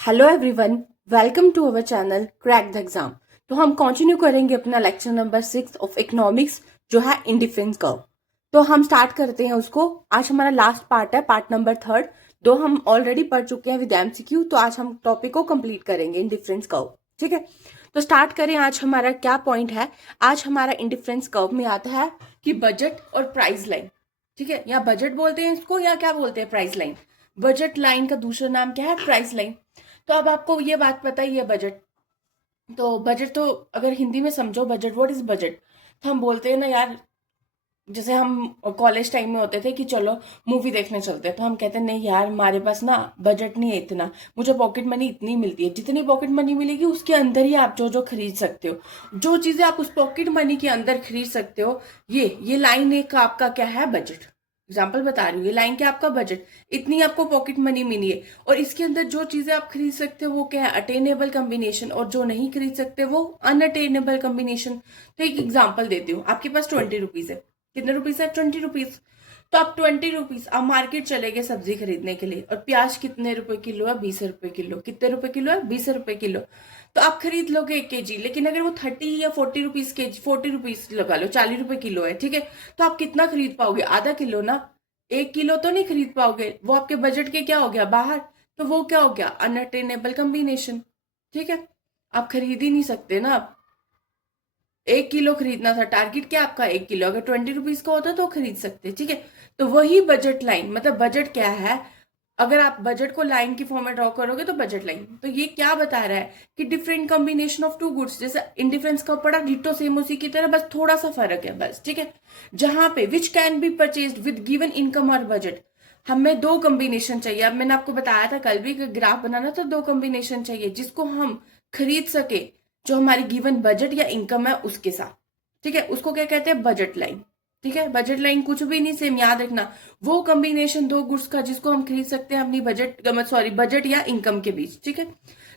Hello everyone, welcome to our channel crack the exam. तो हम continue करेंगे अपना लेक्चर नंबर 6 ऑफ इकोनॉमिक्स जो है इंडिफरेंस कर्व। तो हम स्टार्ट करते हैं उसको। आज हमारा लास्ट पार्ट है, पार्ट नंबर 3। दो हम ऑलरेडी पढ़ चुके हैं विद एमसीक्यू, तो आज हम टॉपिक को कंप्लीट करेंगे इंडिफरेंस कर्व। ठीक है, तो स्टार्ट करें। आज हमारा क्या पॉइंट है? आज हमारा इंडिफरेंस कर्व में आता है कि बजट और प्राइस लाइन। ठीक है, या बजट बोलते हैं इसको या क्या बोलते हैं, प्राइस लाइन। बजट लाइन का दूसरा नाम क्या है? Price line. तो अब आपको ये बात पता ही है, बजट। तो बजट तो अगर हिंदी में समझो, बजट, व्हाट इज बजट? तो हम बोलते हैं ना यार, जैसे हम कॉलेज टाइम में होते थे कि चलो मूवी देखने चलते हैं, तो हम कहते हैं नहीं यार, हमारे पास ना बजट नहीं है इतना, मुझे पॉकेट मनी इतनी मिलती है। जितनी पॉकेट मनी मिलेगी उसके अंदर ही आप जो जो खरीद सकते हो, जो चीजें आप उस पॉकेट मनी के अंदर खरीद सकते हो, ये लाइन एक आपका क्या है? बजट। एग्जाम्पल बता रही हूँ, ये लाइन क्या आपका? बजट। इतनी आपको पॉकेट मनी मिली है और इसके अंदर जो चीजें आप खरीद सकते हो वो क्या है? Attainable combination. और जो नहीं खरीद सकते वो अनअटेनेबल कॉम्बिनेशन। तो एक एग्जाम्पल देती हूँ। आपके पास 20 रुपीज है। कितने रुपीज है? 20 रुपीज। तो आप 20 रुपीज आप मार्केट चले गए सब्जी खरीदने के लिए, और प्याज कितने रुपए किलो है? 20 रुपए किलो। कितने रुपए किलो है? 20 रुपए किलो। तो आप खरीद लोगे 1 केजी, लेकिन अगर वो 30 या 40 रुपीज केजी, 40 रुपीज लगा लो, 40 रुपए किलो है, ठीक है, तो आप कितना खरीद पाओगे? आधा किलो ना। 1 किलो तो नहीं खरीद पाओगे, वो आपके बजट के क्या हो गया? बाहर। तो वो क्या हो गया? Unattainable combination. ठीक है, आप खरीद ही नहीं सकते ना। आप 1 किलो खरीदना था, टारगेट क्या आपका? 1 किलो। अगर 20 रुपीज का होता तो खरीद सकते। ठीक है, तो वही बजट लाइन, मतलब बजट क्या है? अगर आप बजट को लाइन की फॉर्म में ड्रॉ करोगे तो बजट लाइन। तो ये क्या बता रहा है कि different combination of two goods, जैसे इंडिफरेंस का पड़ा, डिटो सेम उसी की तरह, बस थोड़ा सा फर्क है बस। ठीक है, जहां पे which can be purchase with given income और बजट। हमें दो कॉम्बिनेशन चाहिए। अब मैंने आपको बताया था कल भी कि ग्राफ बनाना, तो दो कॉम्बिनेशन चाहिए जिसको हम खरीद सके, जो हमारी गिवन बजट या इनकम है उसके साथ। ठीक है, उसको क्या कहते हैं? Budget line. ठीक है, बजट लाइन कुछ भी नहीं, सेम याद रखना। वो कॉम्बिनेशन दो गुड्स का जिसको हम खरीद सकते हैं अपनी बजट, सॉरी, बजट या इनकम के बीच। ठीक है,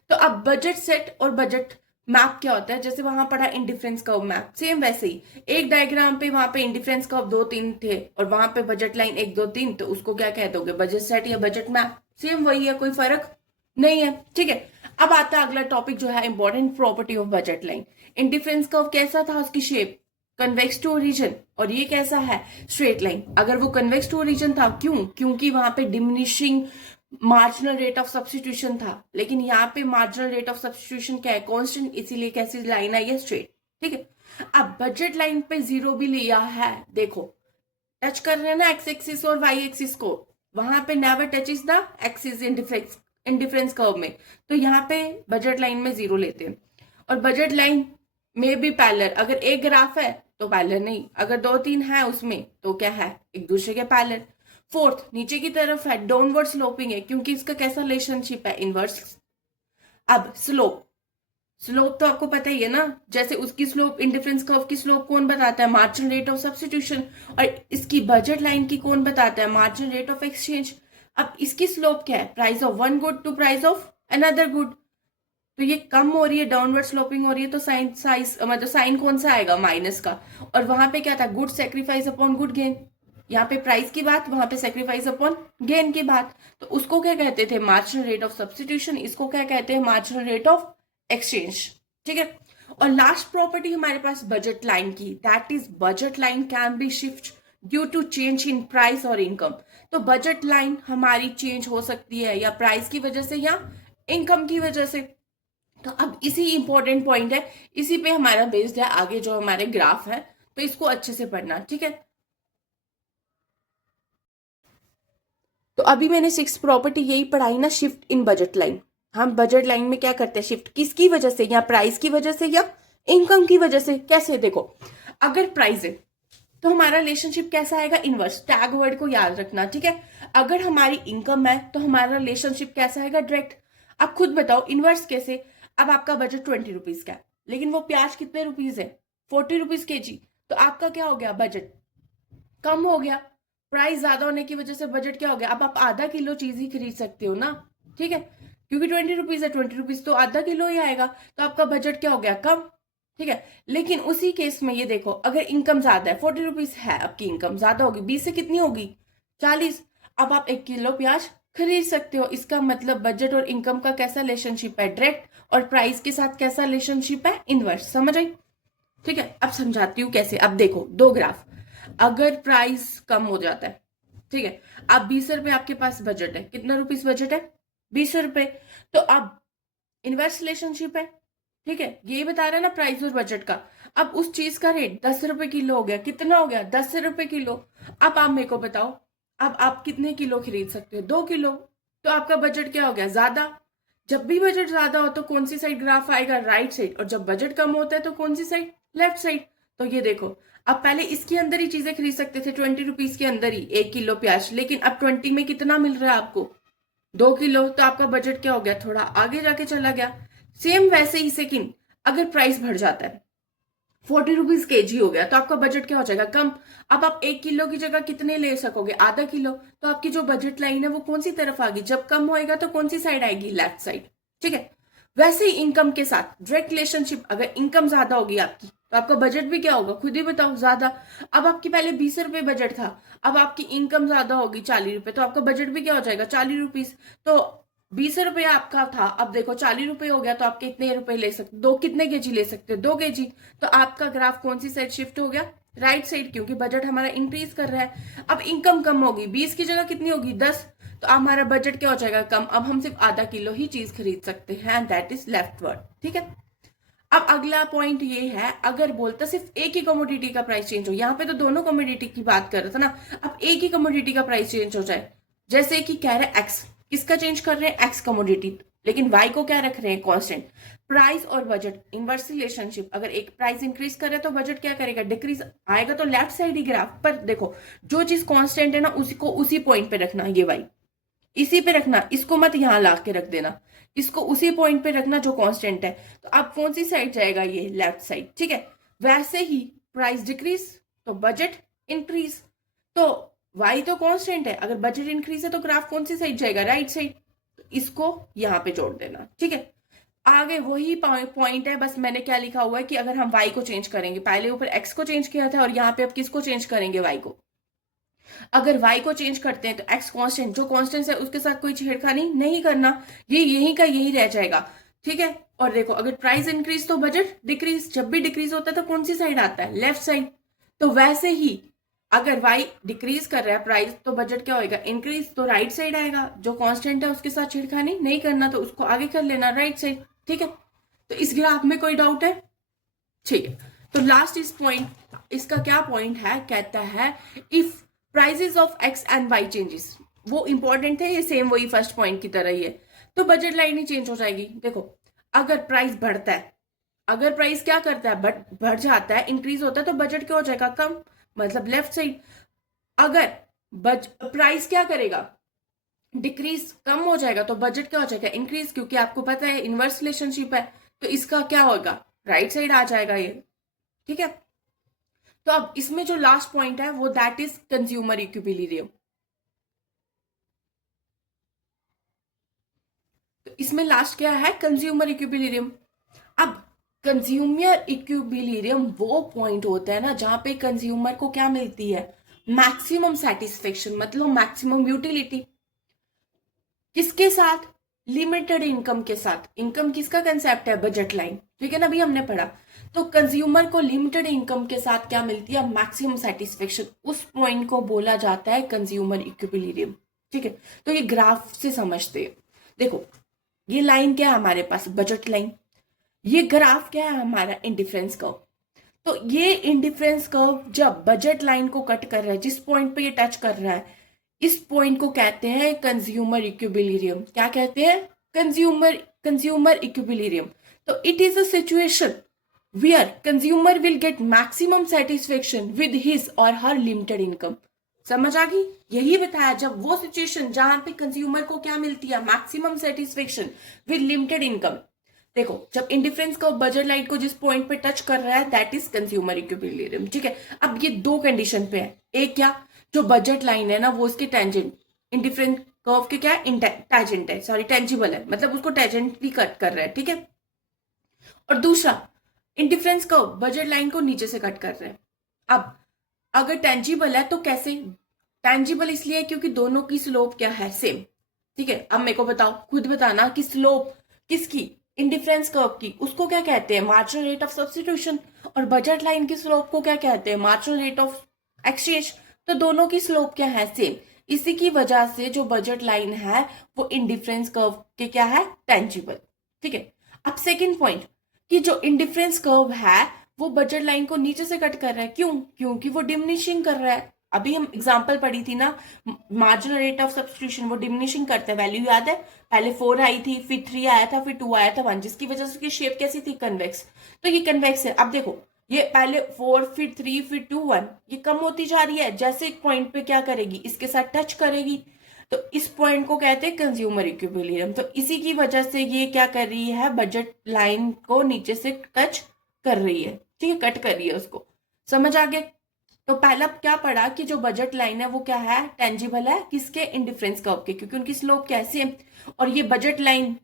तो अब बजट सेट और बजट मैप क्या होता है? जैसे वहां पढ़ा इंडिफरेंस कर्व मैप, सेम वैसे ही एक डायग्राम पे वहां पे इंडिफरेंस कर्व 2 3 थे और वहां पे बजट लाइन 1 2 3, तो उसको क्या कह दोगे? बजट सेट या बजट मैप। सेम वही है, कोई फर्क नहीं है। ठीक है, अब आता है अगला टॉपिक जो है important property of budget line. Indifference curve कैसा था? उसकी शेप कन्वेक्स टू ओरिजिन, और ये कैसा है? Straight line. अगर वो कन्वेक्स टू ओरिजिन था, क्यों? क्योंकि वहां पे diminishing marginal rate of substitution था, लेकिन यहाँ पे मार्जिनल रेट ऑफ सब्सटीट्यूशन क्या है? कांस्टेंट, इसीलिए कैसी लाइन आई है? स्ट्रेट। ठीक है, अब बजट लाइन पे जीरो भी लिया है, देखो टच कर रहे हैं ना एक्स एक्सिस और वाई एक्सिस को, वहां पे never touch is the axis indifference curve में। तो यहाँ पे बजट लाइन में जीरो लेते हैं। और बजट लाइन में भी पैरेलल, अगर एक ग्राफ है तो पैरेलल नहीं, अगर 2 3 है उसमें तो क्या है? एक दूसरे के पैरेलल। फोर्थ, नीचे की तरफ है, डाउनवर्ड स्लोपिंग है, क्योंकि इसका कैसा रिलेशनशिप है? इनवर्स। अब स्लोप, स्लोप तो आपको पता ही है ना, जैसे उसकी स्लोप, इंडिफरेंस कर्व की स्लोप कौन बताता है? Marginal rate of substitution. और इसकी बजट लाइन की कौन बताता है? Marginal rate of exchange. अब इसकी स्लोप क्या है? Price of one good to price of another good. तो ये कम हो रही है, डाउनवर्ड स्लोपिंग हो रही है, तो साइन साइज, मतलब साइन कौन सा आएगा? माइनस का। और वहां पे क्या था? Good sacrifice upon good gain. यहाँ पे प्राइस की बात, वहां पे सेक्रीफाइस अपॉन गेन की बात। तो उसको क्या कहते थे? Marginal rate of substitution. इसको क्या कहते हैं? Marginal rate of exchange. ठीक है, और लास्ट प्रॉपर्टी हमारे पास बजट लाइन की, that is budget line can be shift due to change in price और इनकम। तो बजट लाइन हमारी चेंज हो सकती है या प्राइस की वजह से या इनकम की वजह से। तो अब इसी इंपॉर्टेंट पॉइंट है, इसी पे हमारा बेस्ड है आगे जो हमारे ग्राफ है, तो इसको अच्छे से पढ़ना। ठीक है, तो अभी मैंने 6 प्रॉपर्टी यही पढ़ाई ना, शिफ्ट इन बजट लाइन। हम बजट लाइन में क्या करते हैं? शिफ्ट किसकी वजह से? या प्राइस की वजह से या इनकम की वजह से। कैसे? देखो, अगर प्राइस है तो हमारा रिलेशनशिप कैसा आएगा? इनवर्स। टैग वर्ड को याद रखना। ठीक है, अगर हमारी इनकम है तो हमारा रिलेशनशिप कैसा आएगा? डायरेक्ट। आप खुद बताओ इनवर्स कैसे? अब आपका बजट 20 रुपीज का है, लेकिन वो प्याज कितने रुपीज है? 40 रुपीज केजी। तो आपका क्या हो गया? बजट कम हो गया। प्राइस ज्यादा होने की वजह से बजट क्या हो गया? अब आप आधा किलो चीज ही खरीद सकते हो ना। ठीक है, क्योंकि 20 रुपीज है, 20 रुपीज तो आधा किलो ही आएगा, तो आपका बजट क्या हो गया? कम। ठीक है, लेकिन उसी केस में ये देखो, अगर इनकम ज्यादा है, 40 रुपीज है आपकी इनकम, ज्यादा होगी 20 से कितनी होगी? 40। अब आप 1 किलो प्याज खरीद सकते हो। इसका मतलब बजट और इनकम का कैसा रिलेशनशिप है, डायरेक्ट, और प्राइस के साथ कैसा रिलेशनशिप है, इनवर्स। समझ आई? ठीक है, अब समझाती हूँ कैसे। अब देखो दो ग्राफ, अगर प्राइस कम हो जाता है, ठीक है, अब 20 रुपए आपके पास बजट है, कितना रुपीस बजट है, 20 रुपए, तो अब इनवर्स रिलेशनशिप है। ठीक है, ये बता रहा है ना प्राइस और बजट का। अब उस चीज का रेट 10 रुपए किलो हो गया, कितना हो गया, 10 रुपए किलो। अब आप मेरे को बताओ, अब आप कितने किलो खरीद सकते हो, 2 किलो, तो आपका बजट क्या हो गया, ज्यादा। जब भी बजट ज्यादा हो तो कौन सी साइड ग्राफ आएगा, राइट साइड, और जब बजट कम होता है तो कौन सी साइड, लेफ्ट साइड। तो ये देखो, अब पहले इसके अंदर ही चीजें खरीद सकते थे, 20 रुपीज के अंदर ही 1 किलो प्याज, लेकिन अब 20 में कितना मिल रहा है आपको, 2 किलो, तो आपका बजट क्या हो गया, थोड़ा आगे जाके चला गया। सेम वैसे ही सेकंड, अगर प्राइस बढ़ जाता है, 40 रुपीज केजी हो गया, तो आपका बजट क्या हो जाएगा, कम। अब आप 1 किलो की जगह कितने ले सकोगे, आधा किलो, तो आपकी जो बजट लाइन है वो कौन सी तरफ आ गई, जब कम होएगा तो कौन सी साइड आएगी, लेफ्ट साइड। ठीक है, वैसे ही इनकम के साथ डायरेक्ट रिलेशनशिप, अगर इनकम ज्यादा होगी आपकी तो आपका बजट भी क्या होगा, खुद ही बताओ, ज्यादा। अब आपकी पहले 20 रुपए बजट था, अब आपकी इनकम ज्यादा होगी 40 रुपए, तो आपका बजट भी क्या हो जाएगा, 40 रुपीज। तो 20 रुपए आपका था, अब देखो 40 रुपए हो गया, तो आप कितने रुपए ले सकते, दो कितने केजी ले सकते हो, 2 केजी। तो आपका ग्राफ कौन सी साइड शिफ्ट हो गया, राइट साइड, क्योंकि बजट हमारा इंक्रीज कर रहा है। अब इनकम कम होगी, 20 की जगह कितनी होगी, 10, तो हमारा बजट क्या हो जाएगा, कम। अब हम सिर्फ आधा किलो ही चीज खरीद सकते हैं, and that is left word. ठीक है, अब अगला पॉइंट ये है, अगर बोलता सिर्फ एक ही कमोडिटी का प्राइस चेंज हो, यहाँ पे तो दोनों कमोडिटी की बात कर रहा था ना, अब एक ही कमोडिटी का प्राइस चेंज हो जाए, जैसे कि कह रहे हैं एक्स, किसका चेंज कर रहे हैं, एक्स कमोडिटी, लेकिन वाई को क्या रख रहे हैं, कांस्टेंट। प्राइस और बजट इनवर्स रिलेशनशिप, अगर एक प्राइस इंक्रीज करे तो बजट क्या करेगा, डिक्रीज आएगा, तो लेफ्ट साइड ही ग्राफ पर देखो, जो चीज कांस्टेंट है ना उसी को उसी पॉइंट पे रखना, ये वाई इसी पे रखना, इसको मत यहां ला के रख देना, इसको उसी पॉइंट पे रखना जो कांस्टेंट है। तो अब कौन सी साइड जाएगा, ये लेफ्ट साइड। ठीक है, वैसे ही प्राइस डिक्रीज तो बजट इंक्रीज, तो वाई तो कांस्टेंट है, अगर बजट इंक्रीज है तो ग्राफ कौन सी साइड जाएगा, राइट साइड। तो इसको यहां पे जोड़ देना। ठीक है, आगे वही पॉइंट है, बस मैंने क्या लिखा हुआ है कि अगर हम वाई को चेंज करेंगे, पहले ऊपर एक्स को चेंज किया था और यहाँ पे अब किसको चेंज करेंगे, वाई को। अगर y को चेंज करते हैं तो x कांस्टेंट, जो कांस्टेंट है उसके साथ कोई छेड़खानी नहीं करना, ये यहीं का यही रह जाएगा। ठीक है, और देखो अगर प्राइस इंक्रीज तो बजट डिक्रीज, जब भी डिक्रीज होता है तो कौन सी साइड आता है, लेफ्ट साइड। तो वैसे ही अगर y डिक्रीज कर रहा है प्राइस, तो बजट क्या होएगा, इंक्रीज, तो राइट साइड आएगा, जो कांस्टेंट है उसके साथ छेड़खानी नहीं करना, तो उसको आगे कर लेना, राइट साइड। ठीक है, तो इस ग्राफ में कोई डाउट है, ठीक है। तो लास्ट इस पॉइंट, इसका क्या पॉइंट है, कहता है if prices of X and Y changes, वो इंपॉर्टेंट है, ये सेम वही फर्स्ट पॉइंट की तरह ही है, तो बजट लाइन ही चेंज हो जाएगी। देखो अगर प्राइस बढ़ता है, अगर प्राइस क्या करता है, बढ़ जाता है, इंक्रीज होता है, तो बजट क्या हो जाएगा, कम, मतलब लेफ्ट साइड। अगर प्राइस क्या करेगा, डिक्रीज, कम हो जाएगा, तो बजट क्या हो जाएगा, इंक्रीज, क्योंकि आपको पता है इनवर्स रिलेशनशिप है, तो इसका क्या होगा, राइट साइड आ जाएगा ये। ठीक है, तो अब इसमें जो लास्ट पॉइंट है वो दैट इज कंज्यूमर इक्विलिब्रियम। तो इसमें लास्ट क्या है, कंज्यूमर इक्विलिब्रियम। अब कंज्यूमर इक्विलिब्रियम वो पॉइंट होता है ना जहां पे कंज्यूमर को क्या मिलती है, मैक्सिमम सेटिस्फेक्शन, मतलब मैक्सिमम यूटिलिटी, किसके साथ, लिमिटेड इनकम के साथ। इनकम किसका कंसेप्ट है, बजट लाइन, ठीक है ना, अभी हमने पढ़ा। तो कंज्यूमर को लिमिटेड इनकम के साथ क्या मिलती है, मैक्सिमम सेटिस्फेक्शन, उस पॉइंट को बोला जाता है कंज्यूमर इक्विलिब्रियम। ठीक है, तो ये ग्राफ से समझते हैं। देखो ये लाइन क्या है हमारे पास, बजट लाइन, ये ग्राफ क्या है हमारा, इंडिफरेंस कर्व। तो ये इंडिफरेंस कर्व जब बजट लाइन को कट कर रहा है, जिस पॉइंट पे ये टच कर रहा है, इस पॉइंट को कहते हैं कंज्यूमर इक्विलिब्रियम। क्या कहते हैं, कंज्यूमर इक्विलिब्रियम। तो it is a situation where consumer will get maximum satisfaction with his or her limited income। समझ आ गई, यही बताया, जब वो सिचुएशन जहां पे कंज्यूमर को क्या मिलती है, maximum satisfaction with limited income. देखो जब इंडिफरेंस का बजट लाइन को जिस पॉइंट पे टच कर रहा है, दैट इज कंज्यूमर इक्विलिब्रियम। ठीक है, अब ये दो कंडीशन पे है, एक क्या, जो बजट लाइन है ना वो उसके टेंजेंट, इंडिफरेंस कर्व के क्या टैजेंट है, सॉरी टेंजिबल है, मतलब उसको टेंजेंटली कट कर रहा है। ठीक है, और दूसरा इंडिफरेंस कर्व बजट लाइन को नीचे से कट कर रहे हैं। अब अगर टेंजिबल है तो कैसे, टेंजिबल इसलिए क्योंकि दोनों की स्लोप क्या है, सेम। ठीक है, अब मेरे को बताओ, खुद बताना कि स्लोप किसकी, इंडिफरेंस कर्व की, उसको क्या कहते हैं, मार्जिनल रेट ऑफ सब्स्टिट्यूशन। और बजट लाइन की स्लोप को क्या कहते हैं, मार्जिनल रेट ऑफ एक्सचेंज। तो दोनों की स्लोप क्या है, सेम। इसी की वजह से जो बजट लाइन है वो इंडिफरेंस कर्व के क्या है, टेंजिबल। ठीक है, अब सेकेंड पॉइंट, कि जो इंडिफरेंस कर्व है वो बजट लाइन को नीचे से कट कर रहा है, क्यों, क्योंकि वो डिमिनिशिंग कर रहा है। अभी हम एग्जांपल पढ़ी थी ना, मार्जिनल रेट ऑफ सब्स्टिट्यूशन, वो डिमिनिशिंग करता है, वैल्यू याद है, पहले 4 आई थी, फिर 3 आया था, फिर 2 आया था 1, जिसकी वजह से उसकी शेप कैसी थी, कन्वेक्स। तो ये कन्वेक्स है। अब देखो, ये पहले 4 फिर 3 फिर 2 1, ये कम होती जा रही है, जैसे एक पॉइंट पे क्या करेगी, इसके साथ टच करेगी। तो इस पॉइंट को कहते हैं कंज्यूमर इक्विलिब्रियम। तो इसी की वजह से ये क्या कर रही है, बजट लाइन को नीचे से टच कर रही है, ठीक है, कट कर रही है उसको। समझ आ गया। तो पहला क्या पढ़ा कि जो बजट लाइन है वो क्या है, टेंजिबल है, किसके, इंडिफरेंस कर्व के, क्योंकि उनकी स्लोप कैसी है। और ये बजट लाइन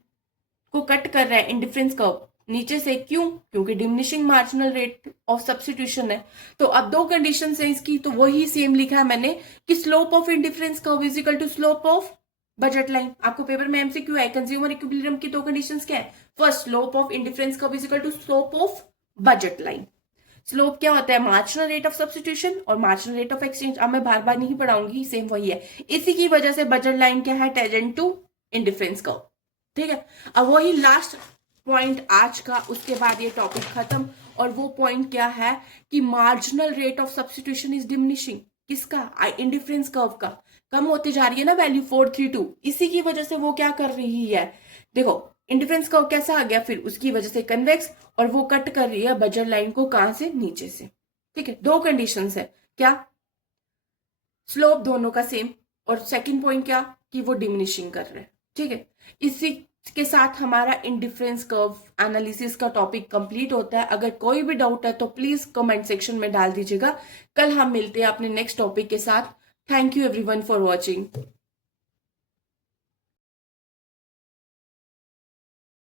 को कट कर रहा है इंडिफरेंस कर्व नीचे से, क्यों, क्योंकि diminishing marginal rate of substitution है। तो अब दो कंडीशन है इसकी, तो वही सेम लिखा है मैंने कि slope of indifference curve is equal to slope of budget line. आपको पेपर में एमसीक्यू है, कंज्यूमर इक्विलिब्रियम की दो कंडीशंस क्या है, first slope of indifference curve is equal to slope of budget line. Slope क्या होता है, मार्जिनल रेट ऑफ सब्स्टिट्यूशन और मार्जिनल रेट ऑफ एक्सचेंज। अब मैं बार बार नहीं पढ़ाऊंगी, सेम वही है। इसी की वजह से बजट लाइन क्या है, टेंजेंट टू इंडिफरेंस कर्व। ठीक है, अब वही लास्ट पॉइंट आज का, उसके बाद ये टॉपिक खत्म। और वो पॉइंट क्या है कि marginal rate of substitution is diminishing, किसका, इंडिफरेंस कर्व का, कम होती जा रही है ना वैल्यू 432। इसी की वजह से वो क्या कर रही है, देखो इंडिफरेंस कर्व कैसा आ गया, फिर उसकी वजह से कन्वेक्स, और वो कट कर रही है बजट लाइन को, कहां से, नीचे से। ठीक है, दो कंडीशंस है, क्या, स्लोप दोनों का सेम, और सेकंड पॉइंट क्या, कि वो डिमिनिशिंग कर रहे हैं। ठीक है, इसी के साथ हमारा इंडिफरेंस कर्व एनालिसिस का टॉपिक कंप्लीट होता है। अगर कोई भी डाउट है तो प्लीज कमेंट सेक्शन में डाल दीजिएगा। कल हम मिलते हैं अपने नेक्स्ट टॉपिक के साथ। Thank you everyone for watching.